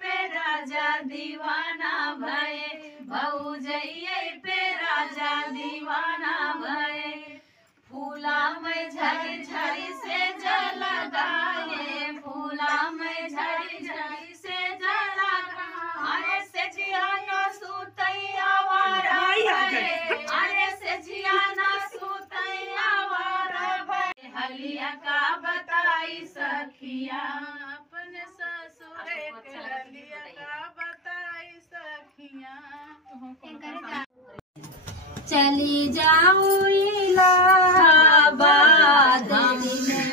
पे राजा दीवाना भय, भौजैया पे राजा दीवाना भय। फूला में झरी झरी से जल गाए, फूला में झरी झरी से जल अरे से जियाना सुतैया वारा भय, अरे से जियाना सुतैया वारा भय। हलिया का बताई सखिया अपने ससुर के, हलिया का बताई सखिया। चली जाऊं इलाहाबाद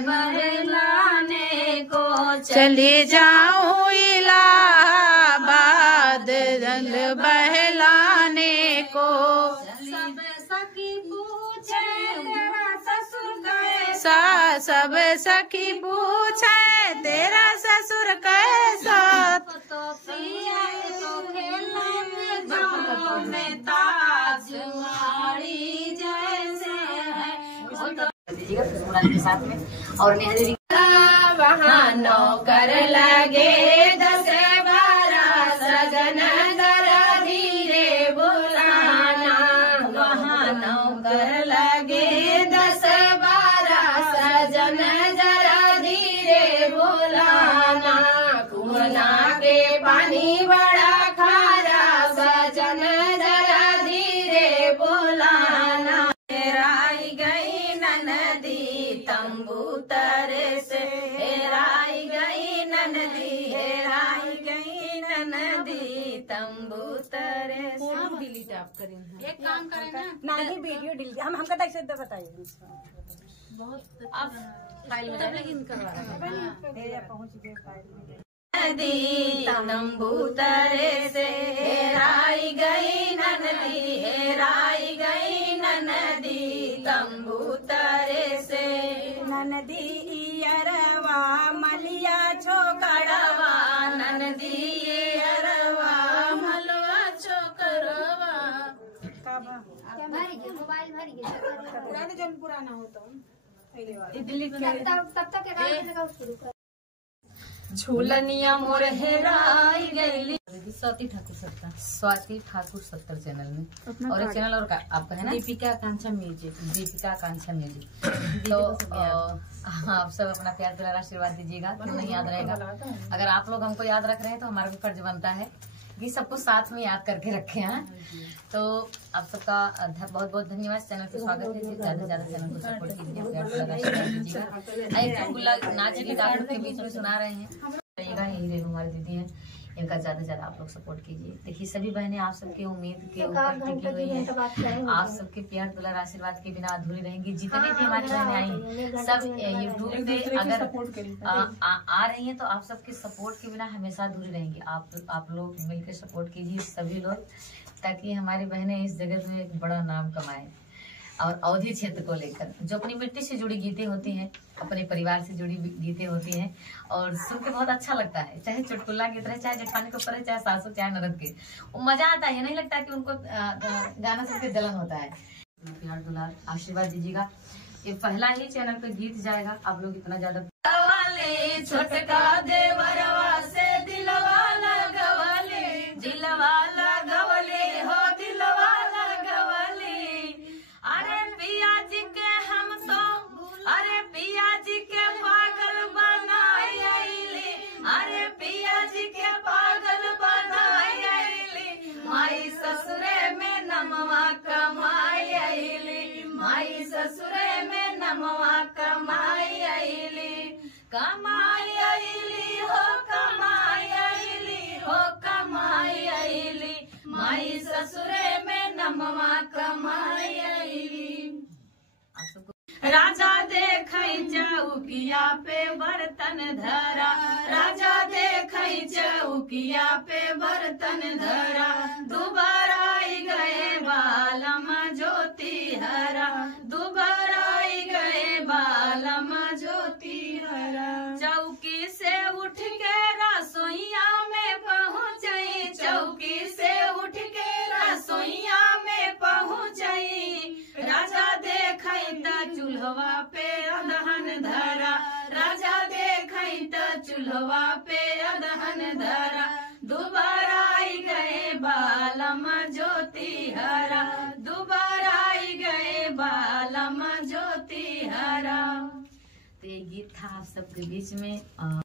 बहलाने को, चली जाऊं इलाहाबाद दल बहलाने को। सब सखी पूछे तेरा ससुर कैसा, सब सखी पूछे तेरा ससुर कैसा। तो पिया तो खेलने में जाऊं मैं ताजवाड़ी जैसे है। के साथ में और वहाँ नौकर लगे 10-12 सजन जरा धीरे बुलाना, वहाँ नौकर लगे 10-12 सजन जरा धीरे बुलाना। कुआं के पानी बड़ा खारा सजन जरा धीरे बुलाना। हेराई गई ननदी तंबू तरे से, हेराई गई ननदी, हेराई गई ननदी तंबू तरे से। डिलीट आप करें, एक काम करें ना, नहीं वीडियो डिलीट हमका तक से बताइए बहुत आप फाइल में लेकिन करवा पहुँच गए फाइल में। नदी तंबू तरे से, हेराई गई ननदी, हेराई गई ननदी तंबू तरे से। ननदी अरवा मलिया छोकड़वा, ननदी अरवा मलवा छोकरवा। मोबाइल भर गया जो पुराना हो तो तब तक झूलनिया मोर हेराई गई। स्वाति ठाकुर सत्तर चैनल में, और एक चैनल और आपका है ना, दीपिका आकांक्षा म्यूजिक। तो आप सब अपना प्यार दुलार आशीर्वाद दीजिएगा, क्यों नहीं याद रहेगा। अगर आप लोग हमको याद रख रहे हैं तो हमारा भी फर्ज बनता है कि सबको साथ में याद करके रखे हैं। तो आप सबका बहुत बहुत धन्यवाद। चैनल को स्वागत है, ज्यादा से ज्यादा चैनल को सपोर्ट कीजिए, प्यार दुलार आशीर्वाद दीजिएगा। एक नाच के डांस के बीच में सुना रहे हैं, यही रेणु हमारी दीदी है, इनका ज्यादा से ज्यादा आप लोग सपोर्ट कीजिए। देखिए सभी बहनें आप सबके उम्मीद के ऊपर टिकी हुई हैं, आप सबके प्यार दुलार आशीर्वाद के बिना अधूरी रहेंगी। जितनी भी हमारी बहनें आई सब यूट्यूब पे अगर आ रही हैं तो आप सबके सपोर्ट के बिना हमेशा अधूरी रहेंगी। आप लोग मिलकर सपोर्ट कीजिए सभी लोग, ताकि हमारी बहनें इस जगत में एक बड़ा नाम कमाएं। और अवधी क्षेत्र को लेकर जो अपनी मिट्टी से जुड़ी गीतें होती हैं, अपने परिवार से जुड़ी गीतें होती हैं, और सुन के बहुत अच्छा लगता है। चाहे चुटकुला गीत रहे, चाहे जेठानी के ऊपर रहे, चाहे सासू, चाहे ननद के, वो मजा आता है। नहीं लगता कि उनको गाना सुन के जलन होता है। प्यार दुलार आशीर्वाद दीजिएगा। ये पहला ही चैनल पे गीत जाएगा, आप लोग इतना ज्यादा छोटका देवरवा से दिलवा लगवले, दिलवा लगवले हो दिलवा लगवले। अरे पिया जी के हम तो, अरे पिया जी के पागल बनाइले, अरे पिया जी के पागल बनाइले। माई ससुरे में नमवा कमाइले, माई ससुरे में नमवा कमाइले। कमाइली हो कमाइली हो कमाइली, माई ससुरे में नमवा कमाइली। राजा देखै चौकिया पे बर्तन धरा, राजा देखै चौकिया पे बर्तन धरा। दुबारा गए बालम ज्योति हरा, दुबारा गए बालम ज्योति हरा। चौकी से उठ के रसोईया में पहुँचई, चौकी से उठ के रसोईया में पहुँचई। राजा देखै त चूल्हवा पे अदहन धरा, राजा देखै त चूल्हवा पे अदहन धरा। ज्योति हरा। तो ये गीत था आप सबके बीच में।